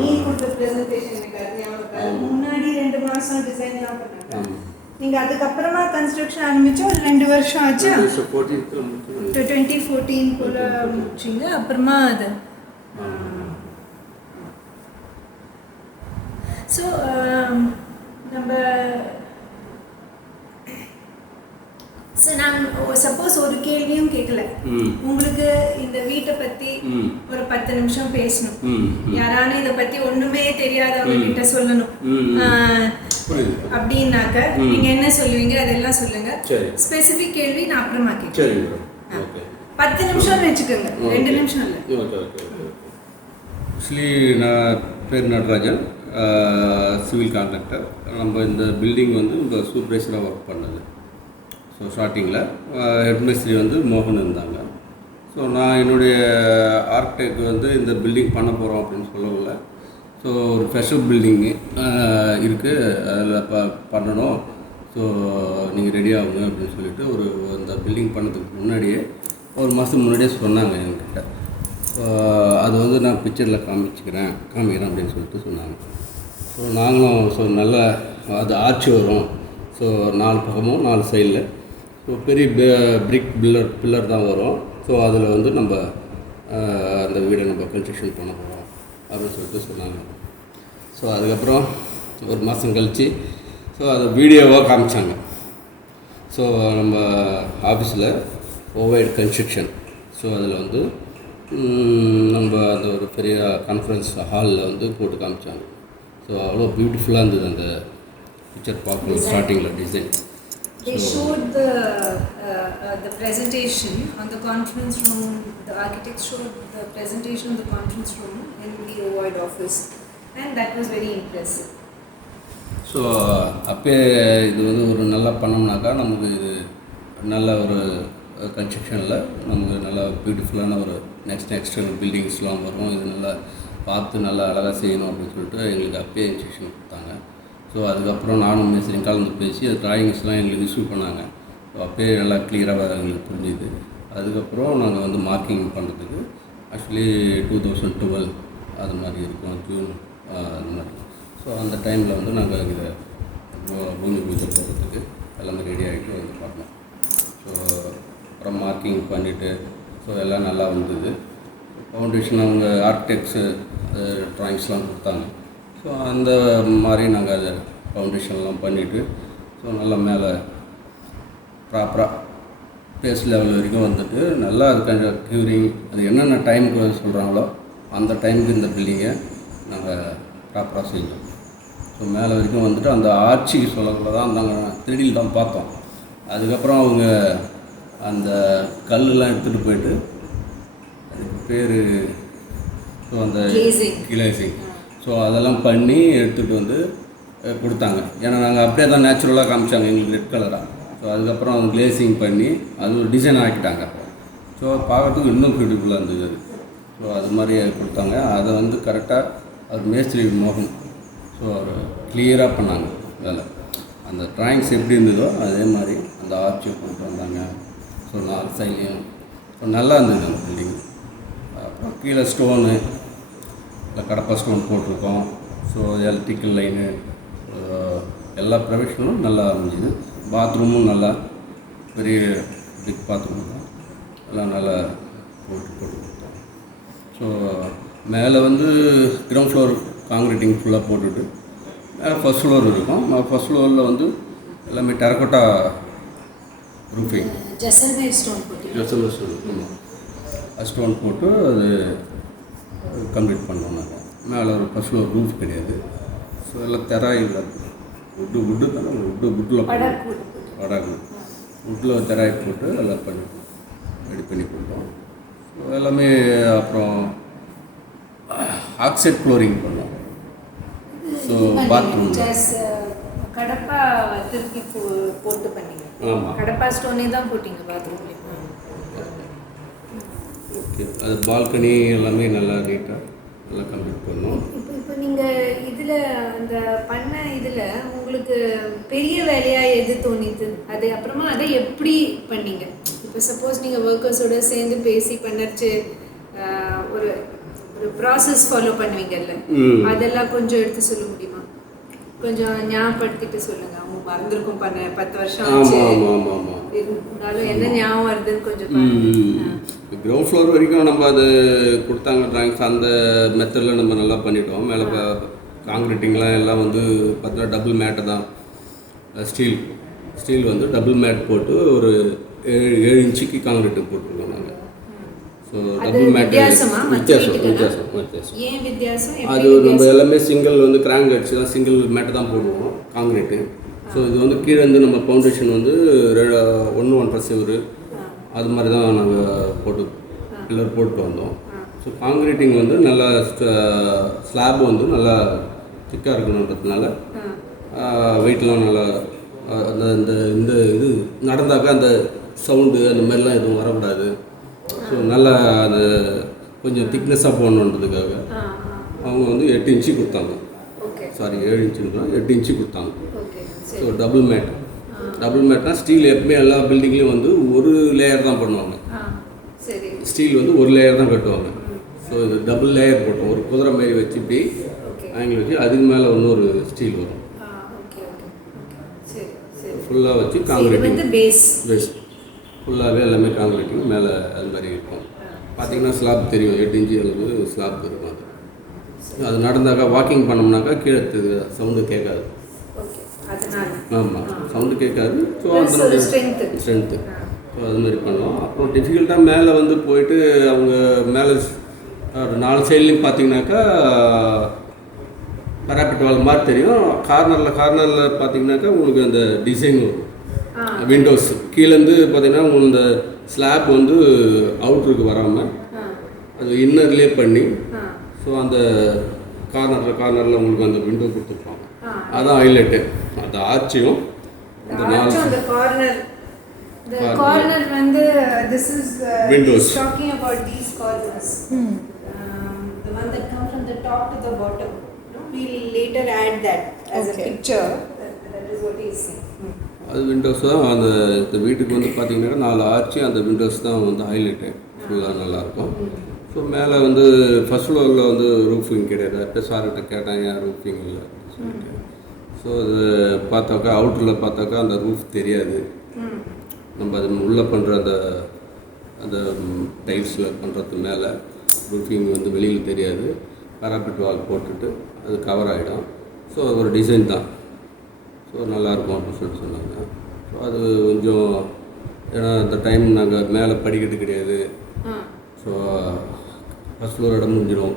நீ கொடுத்த ப்ரெசன்டேஷன் எனக்கு அது ஞாபகம். முன்னாடி 2 மாதம் டிசைன்லாம் பண்ணாங்க. நீங்கள் அதுக்கப்புறமா கன்ஸ்ட்ரக்ஷன் ஆரம்பித்தா ஒரு 2 வருஷம் ஆச்சு. 2014 போல் முடிச்சிங்க. அப்புறமா அது ஸோ நம்ம நான் சப்போஸ் ஒரு கேள்வியும் கேட்கல, உங்களுக்கு இந்த வீட்டை பற்றி ஒரு 10 நிமிஷம் பேசணும், யாரானு இதை பற்றி ஒன்றுமே தெரியாதவங்க கிட்ட சொல்லணும் அப்படின்னாக்க நீங்கள் என்ன சொல்லுவீங்க? அதெல்லாம் சொல்லுங்க. ஸ்பெசிஃபிக் கேள்வி நான் அப்புறமா கேட்குறேன். 10 நிமிஷம்னு வச்சுக்கோங்க, 2 நிமிஷம் இல்லை. ஆக்சுவலி நான் பேர் நடராஜன், சிவில் கான்ட்ராக்டர். நம்ம இந்த பில்டிங் வந்து இந்த சூப்பர்வைசராக ஒர்க் பண்ணது. ஸோ ஸ்டார்டிங்கில் ஹெட்மிஸ்திரி வந்து மோகன் இருந்தாங்க. ஸோ நான் என்னுடைய ஆர்கிடெக்ட் வந்து இந்த பில்டிங் பண்ண போகிறோம் அப்படின்னு சொல்லவில்லை. ஸோ ஒரு ஸ்பெஷல் பில்டிங்கு இருக்குது, அதில் பண்ணணும், ஸோ நீங்கள் ரெடி ஆகுங்க அப்படின்னு சொல்லிட்டு அந்த பில்டிங் பண்ணதுக்கு முன்னாடியே ஒரு மாதத்துக்கு முன்னாடியே சொன்னாங்க என்கிட்ட. அது வந்து நான் பிக்சரில் காமிக்கிறேன் அப்படின்னு சொல்லிட்டு சொன்னாங்க. ஸோ நாங்களும் நல்ல அது ஆர்ச்சி வரும், ஸோ 4 பக்கமும் 4 சைடில் ஸோ பெரிய பிரிக் பில்லர் தான் வரும். ஸோ அதில் வந்து நம்ம அந்த வீடை நம்ம கன்ஸ்ட்ரக்ஷன் பண்ண போகிறோம் அப்படின்னு சொல்லிட்டு சொன்னாங்க. ஸோ அதுக்கப்புறம் ஒரு மாதம் கழித்து ஸோ அதை வீடியோவாக காமிச்சாங்க. ஸோ நம்ம ஆஃபீஸில் ஓவைட் கன்ஸ்ட்ரக்ஷன், ஸோ அதில் வந்து நம்ம அந்த ஒரு பெரிய கான்ஃபரன்ஸ் ஹாலில் வந்து போட்டு காமிச்சாங்க. ஸோ அவ்வளோ பியூட்டிஃபுல்லாக இருந்தது அந்த பிக்சர் பார்க்கணும். ஸ்டார்டிங்கில் design they showed the presentation on the conference room. The architects showed the presentation on the conference room in the Ovoid office, and that was very impressive. So அப்போ இது வந்து ஒரு நல்லா பண்ணோம்னாக்கா நமக்கு இது நல்ல ஒரு கன்ஸ்ட்ரக்ஷனில் நமக்கு நல்லா பியூட்டிஃபுல்லான ஒரு நெக்ஸ்ட் பில்டிங்ஸ்லாம் வரும். இது நல்லா பார்த்து நல்லா அழகாக செய்யணும் அப்படின்னு சொல்லிட்டு எங்களுக்கு அப்பயே இன்ஸ்ட்ரக்ஷன் கொடுத்தாங்க. ஸோ அதுக்கப்புறம் நானும் மேஸ்திரியும் கலந்து பேசி அது ட்ராயிங்ஸ்லாம் எங்களுக்கு இஷ்யூ பண்ணாங்க. ஸோ அப்போயே நல்லா கிளியராக எங்களுக்கு புரிஞ்சுது. அதுக்கப்புறம் நாங்கள் வந்து மார்க்கிங் பண்ணுறதுக்கு ஆக்சுவலி 2012 அது மாதிரி இருக்கும், ஜூன் அது மாதிரி. ஸோ அந்த டைமில் வந்து நாங்கள் இதை பூமி பூஜை போடுறதுக்கு எல்லாமே ரெடி ஆகிட்டு வந்து பண்ணோம். ஸோ அப்புறம் மார்க்கிங் பண்ணிவிட்டு ஸோ எல்லாம் நல்லா வந்தது. ஃபவுண்டேஷன் அவங்க ஆர்கிடெக்ட்ஸு ட்ராயிங்ஸ்லாம் கொடுத்தாங்க. ஸோ அந்த மாதிரி நாங்கள் அதை ஃபவுண்டேஷன்லாம் பண்ணிவிட்டு ஸோ நல்லா மேலே ப்ராப்பராக பேஸ் லெவல் வரைக்கும் வந்துட்டு நல்லா அது கொஞ்சம் க்யூரிங், அது என்னென்ன டைமுக்கு சொல்கிறாங்களோ அந்த டைமுக்கு இந்த பில்டிங்கை நாங்கள் ப்ராப்பராக செஞ்சோம். ஸோ மேலே வரைக்கும் வந்துட்டு அந்த ஆட்சிக்கு சொல்லக்குள்ள தான் நாங்கள் 3D தான் பார்த்தோம். அதுக்கப்புறம் அவங்க அந்த கல்லெலாம் எடுத்துகிட்டு போயிட்டு அதுக்கு பேர் ஸோ அந்த கிளேசிங் ஸோ அதெல்லாம் பண்ணி எடுத்துகிட்டு வந்து கொடுத்தாங்க. ஏன்னா நாங்கள் அப்படியே தான் நேச்சுரலாக காமிச்சாங்க எங்களுக்கு ரெட் கலராக. ஸோ அதுக்கப்புறம் அவங்க கிளேசிங் பண்ணி அது ஒரு டிசைன் ஆக்கிட்டாங்க. ஸோ பார்க்குறதுக்கு இன்னும் பியூட்டிஃபுல்லாக இருந்தது அது. ஸோ அது மாதிரி கொடுத்தாங்க. அதை வந்து கரெக்டாக அவர் மேஸ்திரி மோகன் ஸோ அவர் கிளியராக பண்ணாங்க வேலை. அந்த ட்ராயிங்ஸ் எப்படி இருந்ததோ அதே மாதிரி அந்த ஆர்ச்சியை கொண்டு வந்தாங்க. ஸோ 4 சைட்லையும் ஸோ நல்லா இருந்தது அந்த பில்டிங். அப்புறம் கீழே ஸ்டோனு இல்லை கடப்பா ஸ்டோன் போட்டிருக்கோம். ஸோ எலக்ட்ரிக்கல் லைனு எல்லா ப்ரொவிஷனும் நல்லா அமைஞ்சுது. பாத்ரூமும் நல்லா பெரிய பிக் பாத்ரூம் தான், எல்லாம் நல்லா போட்டு கொடுத்தோம். ஸோ மேலே வந்து கிரவுண்ட் ஃப்ளோர் காங்கிரீட்டிங் ஃபுல்லாக போட்டுட்டு மேலே ஃபஸ்ட் ஃப்ளோர் இருக்கும். ஃபஸ்ட் ஃப்ளோரில் வந்து எல்லாமே டெரக்கோட்டா ரூஃபிங், ஜெசல்வேர் ஸ்டோன் போட்டு அது கம்ப்ளீட் பண்ணோம். நாங்கள் மேலே ஒரு ஃபஸ்ட் ஃப்ளோர் ரூஃப் கிடையாது. ஸோ எல்லாம் தெராயில் வுட்டு தானே, வுட்டில் வடாக்கு வுட்டில் தெராய் போட்டு எல்லாம் பண்ணி ரெடி பண்ணி கொடுத்தோம். ஸோ எல்லாமே அப்புறம் ஆக்சைட் ஃப்ளோரிங் பண்ணோம். ஸோ பாத்ரூம் கடப்பா திருப்பி போட்டு பண்ணீங்க. ஆமாம், கடப்பா ஸ்டோனே தான் போட்டிங்க பாத்ரூம்லேயே. ஓகே, அது பால்கனி எல்லாமே நல்லா நீட்டாக நல்லா கம்ப்ளீட் பண்ணோம். இப்போ நீங்கள் இதில் அந்த பண்ண இதில் உங்களுக்கு பெரிய வேலையாக எது தோணிது? அது அப்புறமா அதை எப்படி பண்ணீங்க? இப்போ சப்போஸ் நீங்கள் ஒர்க்கர்ஸோடு சேர்ந்து பேசி பண்ணச்சு ஒரு ஒரு ப்ராசஸ் ஃபாலோ பண்ணுவீங்கல்ல, அதெல்லாம் கொஞ்சம் எடுத்து சொல்ல முடியுமா? கொஞ்சம் ஞாபகப்படுத்திட்டு சொல்லுங்க. அவங்க மறந்துருக்கும் 10 வருஷம் ஆச்சு இருந்தாலும் என்ன ஞாபகம் வருதுன்னு கொஞ்சம் கிரவுண்ட் ஃப்ளோர் வரைக்கும் நம்ம அது கொடுத்தாங்க ட்ராயிங்ஸ், அந்த மெத்தடில் நம்ம நல்லா பண்ணிட்டோம். மேலே காங்கிரீட்டிங்லாம் எல்லாம் வந்து பார்த்தீங்கன்னா டபுள் மேட்டு தான், ஸ்டீல் வந்து டபுள் மேட் போட்டு ஒரு 7 இன்ச்சுக்கு காங்கிரீட்டு போட்டுருக்கோம் நாங்கள். ஸோ டபுள் மேட் வித்தியாசம். அது நம்ம எல்லாமே சிங்கிள் வந்து கிராங்க் அடிச்சு தான் சிங்கிள் மேட்டை தான் போடுவோம் காங்கிரீட்டு. ஸோ இது வந்து கீழே வந்து நம்ம ஃபவுண்டேஷன் வந்து 1 செவரு அது மாதிரி தான் நாங்கள் பில்லர் போட்டு வந்தோம். ஸோ காங்கிரீட்டிங் வந்து நல்லா ஸ்லாப் வந்து நல்லா திக்காக இருக்கணுன்றதுனால வெயிட்லாம் நல்லா அந்த இந்த இது நடந்தாக்கா அந்த சவுண்டு அந்த மாதிரிலாம் எதுவும் வரக்கூடாது. ஸோ நல்லா அது கொஞ்சம் திக்னஸாக போகணுன்றதுக்காக அவங்க வந்து 8 இன்ச்சு கொடுத்தாங்க. சாரி 7 இன்ச்சுன்னா 8 இன்ச்சு கொடுத்தாங்க. ஸோ டபுள் மேட்னா ஸ்டீல் எப்பவுமே எல்லா பில்டிங்லேயும் வந்து ஒரு லேயர் தான் பண்ணுவாங்க. ஸ்டீல் வந்து ஒரு லேயர் தான் கட்டுவாங்க. ஸோ இது டபுள் லேயர் போட்டோம். ஒரு குதிரை மாரி வச்சு இப்படி ஆங்கிள் வச்சு அதுக்கு மேலே இன்னொரு ஸ்டீல் வரும். ஃபுல்லாக வச்சு காங்கிரீட்டிங் பேஸ் ஃபுல்லாகவே எல்லாமே காங்கிரீட்டிங் மேலே அது மாதிரி இருக்கும். பார்த்திங்கன்னா ஸ்லாப் தெரியும், 8 இன்ச்சு அளவு ஸ்லாப் இருக்கும். அது நடந்தாக்கா வாக்கிங் பண்ணோம்னாக்கா கீழே சவுண்டு கேட்காது. ஆமாம், சவுண்டு கேட்காது. ஸோ அதனுடைய ஸ்ட்ரென்த்து. ஸோ அது மாதிரி பண்ணோம். அப்புறம் டிஃபிகல்ட்டாக மேலே வந்து போயிட்டு அவங்க மேலே 4 சைட்லேயும் பார்த்தீங்கன்னாக்கா பராப்பிட் வால் மாதிரி தெரியும். கார்னரில் பார்த்தீங்கன்னாக்கா உங்களுக்கு அந்த டிசைன் வரும். விண்டோஸ் கீழேருந்து பார்த்தீங்கன்னா உங்களுக்கு இந்த ஸ்லாப் வந்து அவுட்ருக்கு வராமல் அது இன்னர்லேயே பண்ணி ஸோ அந்த கார்னரில் உங்களுக்கு அந்த விண்டோ கொடுத்துருப்பாங்க. அதான் ஹைலைட்டு. அந்த ஆர்ச்சியும் இந்த 4 corner வந்து this is windows. Talking about these corners, the one that come from the top to the bottom, we'll later add that as a picture. That is what he is saying. அது Windows தான். அந்த இந்த வீட்டுக்கு வந்து பார்த்தீங்கன்னா 4 arch அந்த Windows தான் வந்து ஹைலைட்டு. ஃபுல்லாக நல்லாயிருக்கும். ஸோ மேலே வந்து ஃபர்ஸ்ட் ஃப்ளோரில் வந்து ரூஃபிங் கிடையாது. அப்போ சார்கிட்ட கேட்டாங்க ஏன் ரூஃபிங் இல்லை சொல்லிட்டு. ஸோ அது பார்த்தாக்கா அவுட்டரில் பார்த்தாக்கா அந்த ரூஃப் தெரியாது. நம்ம அது உள்ளே பண்ணுற அந்த டைல்ஸில் பண்ணுறது மேலே ரூஃபிங் வந்து வெளியில் தெரியாது. பராப்பிட் வால் போட்டுட்டு அது கவர் ஆகிடும். ஸோ அது ஒரு டிசைன் தான். ஸோ நல்லாயிருக்கும் அப்படின்னு சொல்லிட்டு சொன்னாங்க. ஸோ அது கொஞ்சம் ஏன்னா அந்த டைம் நாங்கள் மேலே படிக்கட்டு கிடையாது. ஸோ ஃபஸ்ட் ஃப்ளோரோட முடிஞ்சிடும்,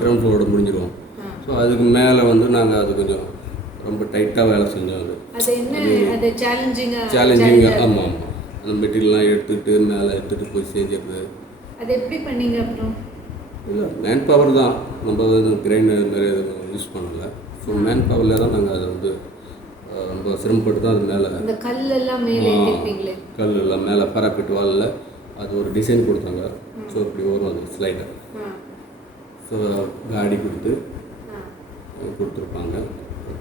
கிரவுண்ட் ஃப்ளோரோட முடிஞ்சிடும். ஸோ அதுக்கு மேலே வந்து நாங்கள் அது கொஞ்சம் ரொம்ப டைட்டாக வேலை செஞ்சோம். அது சேலஞ்சிங்காக. ஆமாம், அந்த மெட்டீரியல்லாம் எடுத்துகிட்டு மேலே எடுத்துகிட்டு போய் செஞ்சிருது. அது எப்படி பண்ணீங்க? அப்புறம் இல்லை, மேன் பவர் தான். நம்ம வந்து கிரைண்டர் மாதிரி எதுவும் யூஸ் பண்ணலை. ஸோ மேன் பவரில் தான் நாங்கள் அதை வந்து ரொம்ப சிரமப்பட்டு தான் அது மேலே கல்லெல்லாம் மேலே பராப்பிட் வாலில் அது ஒரு டிசைன் கொடுத்தாங்க. ஸோ இப்படி வரும் அது ஸ்லைடர். ஸோ காடி கொடுத்துருப்பாங்க.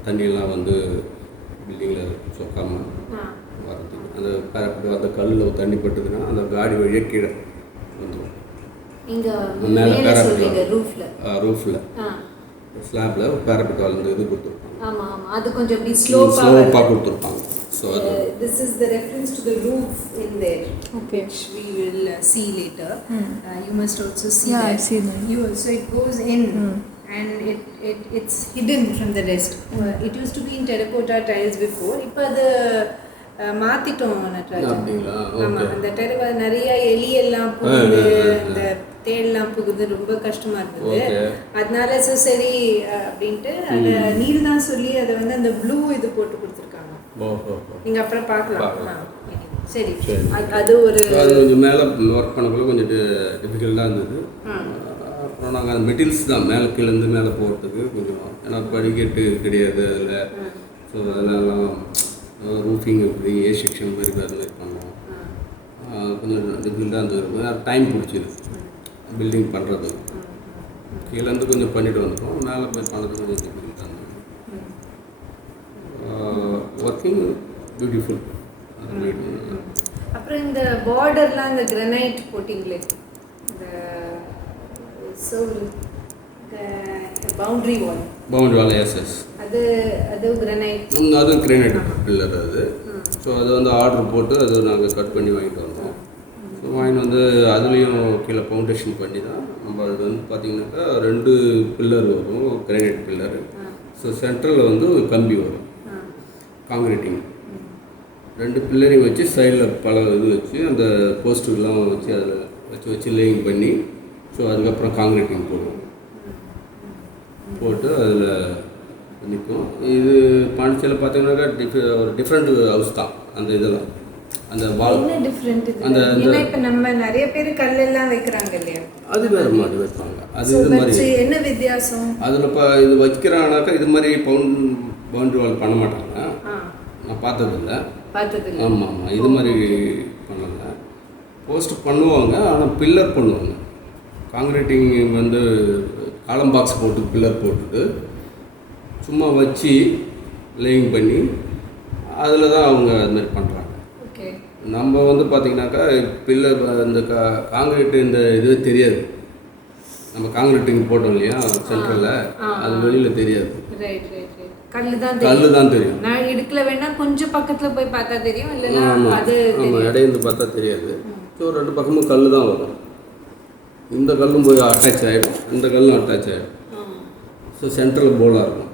தண்ணியெல்லாம் வந்து பில்டிங்கில் சொக்காமல் வரதுக்கு அந்த பராப்பிட் அந்த கல்லில் தண்ணி பட்டுதுன்னா அந்த காடி வழியாக கீழே வந்துடும். மேலே பராப்பிட் ரூஃபில் ஸ்லாப்ல பராப்பிட் வால் இந்த இது கொடுத்துருப்பாங்க. அது கொஞ்சம் இப்படி ஸ்லோப்பாக கொடுத்துருப்பாங்க. So this is the reference to the roof in there, which we will see later. You must also see that. I've seen that. So it goes in and it's hidden from the rest. It used to be in terracotta tiles before. இப்போ அது மாற்றிட்டோம் நட்ராஜன். ஆமாம், அந்த terracotta நிறைய எலியெல்லாம் புகுது, அந்த தேடெல்லாம் புகுது, ரொம்ப கஷ்டமாக இருந்தது. அதனால ஸோ சரி அப்படின்ட்டு அதை நீர் தான் சொல்லி அதை வந்து அந்த ப்ளூ இது போட்டு கொடுத்துருக்காங்க. நீங்கள் அப்புறம் பார்க்கலாம். சரி, அது ஒரு கொஞ்சம் மேலே ஒர்க் பண்ணக்குள்ள கொஞ்சம் டிஃபிகல்ட்டாக இருந்தது. அப்புறம் நாங்கள் அந்த மெட்டீரியல்ஸ் தான் மேலே கீழேருந்து மேலே போகிறதுக்கு கொஞ்சம், ஏன்னா படிக்கட்டு கிடையாது அதில். ஸோ அதெல்லாம் ரூஃபிங் எப்படி ஏ செக்ஷன் மாதிரி அது மாதிரி பண்ணோம். கொஞ்சம் டிஃபிகல்ட்டாக இருந்தது. டைம் பிடிச்சிது பில்டிங் பண்ணுறது. கீழேருந்து கொஞ்சம் பண்ணிட்டு வந்துட்டோம், மேலே போய் பண்ணுறது கொஞ்சம் டிஃபிகல்ட்டாக இருந்தது. Working beautiful. அப்புறம் இந்த பார்டர்லாம் இந்த கிரானைட் போட்டிங்களே, இந்த பவுண்டரி வால். பவுண்டரி வால், எஸ். அது கிரானைட். அது கிரானைட் பில்லர் அது. ஸோ அது வந்து ஆர்டர் போட்டு அது நாங்கள் கட் பண்ணி வாங்கிட்டு வந்தோம். ஸோ வாங்கிட்டு வந்து அதுலேயும் கீழே ஃபவுண்டேஷன் பண்ணி தான் நம்ம அது வந்து பார்த்திங்கனாக்கா 2 பில்லர் வரும், கிரானைட் பில்லரு. ஸோ சென்ட்ரலில் வந்து ஒரு கம்பி வரும், காங்கிரீட்டிங். 2 பில்லரையும் வச்சு சைடில் பல இது வச்சு அந்த போஸ்ட்டுக்கெலாம் வச்சு அதில் வச்சு லேயிங் பண்ணி, ஸோ அதுக்கப்புறம் காங்கிரீட்டிங் போடுவோம். போட்டு அதில் நிற்கும். இது பாண்டிச்சேரியில் பார்த்தீங்கன்னாக்கா ஒரு டிஃப்ரெண்ட் ஹவுஸ் தான் அந்த இதெல்லாம். அந்த வால் என்ன டிஃப்ரெண்ட் இது? அந்த ஏன்னா இப்போ நம்ம நிறைய பேர் கல்லெல்லாம் வைக்கிறாங்க இல்லையா, அது வேறு மாதிரி வைப்பாங்க. அது இது மாதிரி என்ன வித்தியாசம் அதில் இப்போ இது வைக்கிறாங்கனாக்கா இது மாதிரி பவுண்டரி வால் பண்ண மாட்டாங்க. நான் பார்த்ததில்ல. ஆமாம், இது மாதிரி பண்ணலை. போஸ்ட் பண்ணுவாங்க, ஆனால் பில்லர் பண்ணுவாங்க. காங்கிரீட்டிங் வந்து காலம் பாக்ஸ் போட்டு பில்லர் போட்டுட்டு சும்மா வச்சு லேயிங் பண்ணி அதில் தான் அவங்க அது மாதிரி பண்ணுறாங்க. நம்ம வந்து பார்த்திங்கனாக்கா பில்லர் இந்த காங்கிரீட்டு இந்த இது தெரியாது. நம்ம காங்கிரீட்டிங் போட்டோம் இல்லையா சென்ட்ரலில், அது வெளியில் தெரியாது. கல்லு தான் தெரியும். நான் இடுக்கல வேணா கொஞ்சம் பக்கத்தில் போய் பார்த்தா தெரியும், இல்லைன்னா அது ஆமாம், இடையிருந்து பார்த்தா தெரியாது. ஸோ 2 பக்கமும் கல் தான் வரும். இந்த கல்லும் போய் அட்டாச் ஆகிடும், இந்த கல்லும் அட்டாச் ஆகிடும். ஸோ சென்ட்ரல் போலாக இருக்கும்.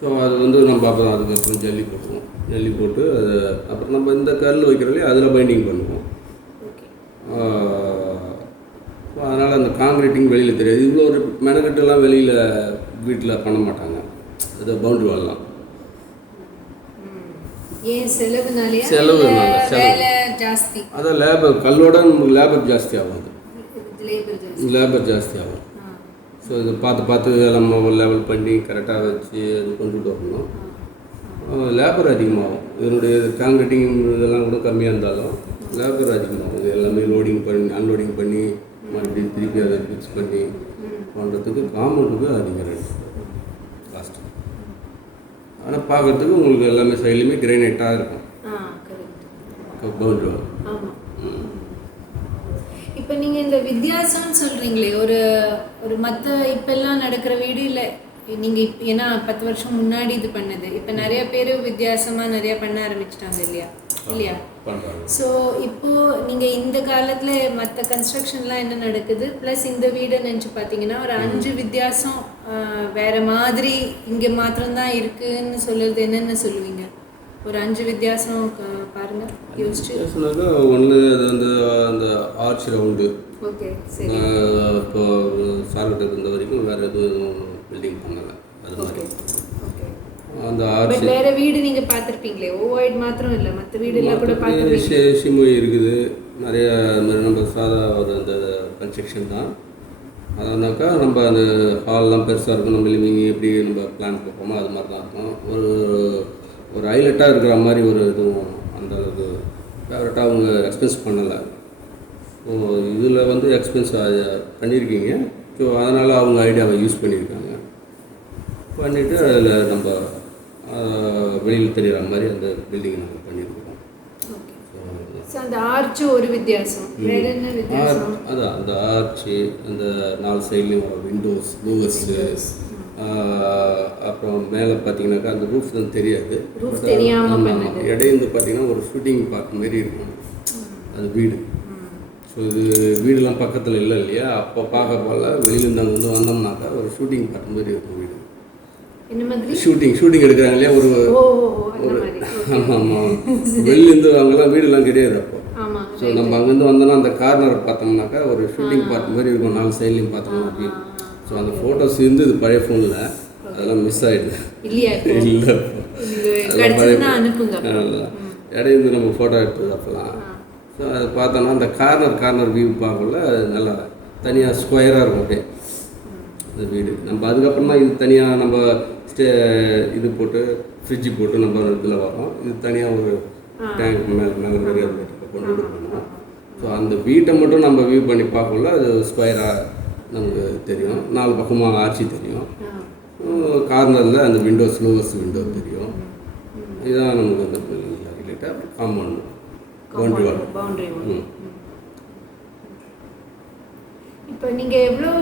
ஸோ அது வந்து நம்ம அப்புறம் அதுக்கப்புறம் ஜல்லி போட்டுருவோம். ஜல்லி போட்டு அது அப்புறம் நம்ம இந்த கல் வைக்கிறோம்லையே அதில் பைண்டிங் பண்ணுவோம். அதனால் அந்த காங்கிரீட்டிங் வெளியில் தெரியாது. இவ்வளோ ஒரு மெனக்கட்டெல்லாம் வெளியில் வீட்டில் பண்ண மாட்டாங்க. அது பவுண்டரி வால்லாம் செலவு ஜாஸ்தி. அதான் லேபர் கல்லோட நமக்கு லேபர் ஜாஸ்தி ஆகும். லேபர் ஜாஸ்தி ஆகும். ஸோ இது பார்த்து நம்ம லெவல் பண்ணி கரெக்டாக வச்சு அது கொண்டுட்டு வரணும். லேபர் அதிகமாகும். இதனுடைய காங்கிரீட்டிங் இதெல்லாம் கூட கம்மியாக இருந்தாலும் லேபர் அதிகமாகும். இது எல்லாமே லோடிங் பண்ணி அன்லோடிங் பண்ணி மறுபடியும் திருப்பி அதை ஃபிக்ஸ் பண்ணி பண்ணுறதுக்கு காம்பவுண்டுக்கு அதிக ரேட் காஸ்ட்டு. ஆனால் பார்க்குறதுக்கு உங்களுக்கு எல்லாமே சைட்லேயுமே கிரைனைட்டாக இருக்கும் பவுண்டரி வால். இப்போ நீங்கள் இந்த வித்தியாசம்னு சொல்கிறீங்களே, ஒரு மற்ற இப்போல்லாம் நடக்கிற வீடு இல்லை, நீங்கள் ஏன்னா 10 வருஷம் முன்னாடி இது பண்ணது, இப்போ நிறைய பேர் வித்தியாசமாக நிறையா பண்ண ஆரம்பிச்சிட்டாங்க இல்லையா? ஸோ இப்போது நீங்கள் இந்த காலத்தில் மற்ற கன்ஸ்ட்ரக்ஷன்லாம் என்ன நடக்குது, ப்ளஸ் இந்த வீடை நினச்சி பார்த்தீங்கன்னா ஒரு 5 வித்தியாசம் வேறு மாதிரி இங்கே மாத்திரம்தான் இருக்குதுன்னு சொல்லுறது என்னென்ன சொல்லுவீங்க? ஒரு 5 வித்தியாசம் பாருங்கள், யோசிச்சு. ஒன்று அது வந்து அந்த ஆர்ச் ரவுண்டு. ஓகே, சரி. இப்போ சார்கிட்ட இருந்த வரைக்கும் வேறு எதுவும் பில்டிங் பண்ணலை. அது மாதிரி அந்த ஆர்ச் வேறு வீடு நீங்கள் பார்த்துருப்பீங்களே, ஓவைட் மாத்திரம் இல்லை, மற்ற வீடெல்லாம் கூட பார்த்துருப்பீங்க. சிமொழி இருக்குது நிறைய. நம்ம சாதா ஒரு அந்த கன்ஸ்ட்ரக்ஷன் தான். அதனாக்கா நம்ம அந்த ஹால்லாம் பெருசாக இருக்கும், நம்ம லிவிங் எப்படி நம்ம பிளான் போடுறோமோ அது மாதிரி தான் இருக்கும். ஒரு ஹைலைட்டாக இருக்கிற மாதிரி ஒரு இதுவும் அந்த அளவுக்கு ஃபேவரட்டாக அவங்க எக்ஸ்பென்ஸ் பண்ணலை. ஸோ இதில் வந்து எக்ஸ்பென்ஸ் பண்ணியிருக்கீங்க. ஸோ அதனால் அவங்க ஐடியாவை யூஸ் பண்ணியிருக்காங்க. பண்ணிவிட்டு அதில் நம்ம வெளியில் தெரிகிற மாதிரி அந்த பில்டிங் நாங்கள் பண்ணியிருக்கோம். அந்த ஆர்ச்சு ஒரு வித்தியாசம். அதான் அந்த ஆர்ச்சு, அந்த 4 சைட்லேயும் விண்டோஸ், லூவர்ஸு, அப்புறம் மேலே பார்த்தீங்கன்னாக்கா அந்த ரூஃப் தான் தெரியாது. இடையிருந்து பார்த்தீங்கன்னா ஒரு ஷூட்டிங் பார்க் மாரி இருக்கும் அது வீடு. ஸோ இது வீடுலாம் பக்கத்தில் இல்லை இல்லையா, அப்போ பார்க்க போல் வெளியிலேருந்து அங்கே வந்து வந்தோம்னாக்கா ஒரு ஷூட்டிங் பார்க் மாரி இருக்கும் வீடு. ஷூட்டிங் எடுக்கிறாங்க இல்லையா, ஒரு ஆமாம் வெளியிலேருந்து அங்கெல்லாம் வீடுலாம் கிடையாது அப்போ. ஸோ நம்ம அங்கேருந்து வந்தோம்னா அந்த கார்னர் பார்த்தோம்னாக்கா ஒரு ஷூட்டிங் பார்க் மாதிரி இருக்கும், 4 சைட்லேயும் பார்த்தோம்னா வீடு. ஸோ அந்த ஃபோட்டோஸ் இருந்தது பழைய ஃபோனில், அதெல்லாம் மிஸ் ஆகிடுது. இல்லை இடையிருந்து நம்ம ஃபோட்டோ எடுத்தது அப்போலாம். ஸோ அதை பார்த்தோன்னா அந்த கார்னர் வியூ பார்க்கல நல்லா தனியாக ஸ்கொயராக இருக்கும் அப்படியே இந்த வீடு. நம்ம அதுக்கப்புறம் தான் இது தனியாக நம்ம இது போட்டு ஃப்ரிட்ஜு போட்டு நம்ம இதில் வரோம். இது தனியாக ஒரு டேங்க் மேலே மாதிரி அது கொண்டு போகணும். ஸோ அந்த வீட்டை மட்டும் நம்ம வியூ பண்ணி பார்க்கல அது ஸ்கொயராக நமக்கு தெரியும். 4 பக்கமாக ஆர்ச்சி தெரியும். கார்னரில் அந்த விண்டோஸ், லோவர்ஸ் விண்டோ தெரியும். இதுதான் நமக்கு அந்த ரிலேட்டாக காம்பவுண்ட் பவுண்டரி வால். இப்போ நீங்கள் எவ்வளோ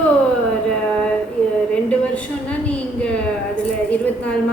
2 வருஷம்னா நீங்கள் அதில் 24 மாதம்